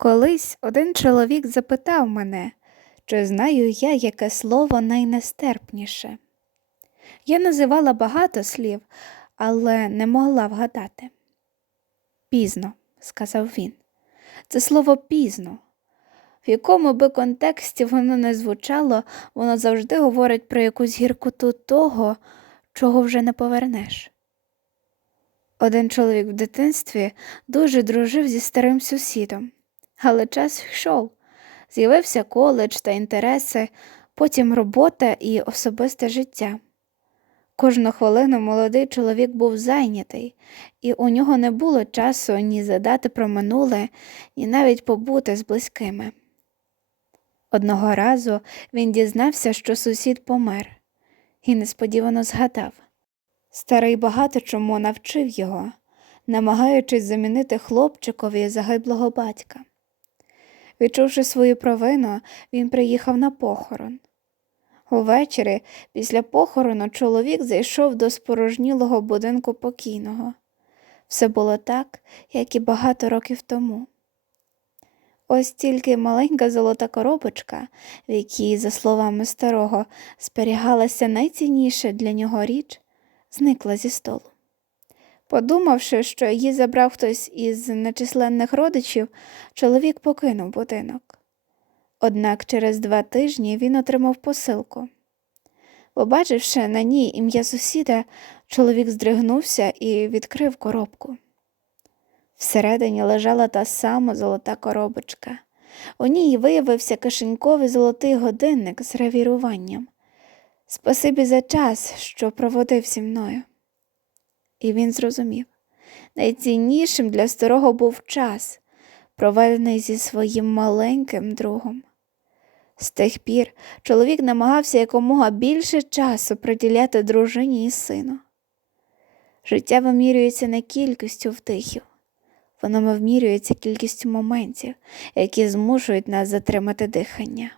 Колись один чоловік запитав мене, чи знаю я, яке слово найнестерпніше. Я називала багато слів, але не могла вгадати. Пізно, сказав він. Це слово пізно. В якому би контексті воно не звучало, воно завжди говорить про якусь гіркоту того, чого вже не повернеш. Один чоловік в дитинстві дуже дружив зі старим сусідом, але час йшов. З'явився коледж та інтереси, потім робота і особисте життя. Кожну хвилину молодий чоловік був зайнятий, і у нього не було часу ні задати про минуле, ні навіть побути з близькими. Одного разу він дізнався, що сусід помер, і несподівано згадав. Старий багато чому навчив його, намагаючись замінити хлопчикові загиблого батька. Відчувши свою провину, він приїхав на похорон. Увечері, після похорону, чоловік зайшов до спорожнілого будинку покійного. Все було так, як і багато років тому. Ось тільки маленька золота коробочка, в якій, за словами старого, зберігалася найцінніша для нього річ, зникла зі столу. Подумавши, що її забрав хтось із нечисленних родичів, чоловік покинув будинок. Однак через два тижні він отримав посилку. Побачивши на ній ім'я сусіда, чоловік здригнувся і відкрив коробку. Всередині лежала та сама золота коробочка. У ній виявився кишеньковий золотий годинник з гравіруванням. Спасибі за час, що проводив зі мною. І він зрозумів найціннішим для старого був час, проведений зі своїм маленьким другом. З тих пір чоловік намагався якомога більше часу приділяти дружині і сину. Життя вимірюється не кількістю вдихів, воно вимірюється кількістю моментів, які змушують нас затримати дихання.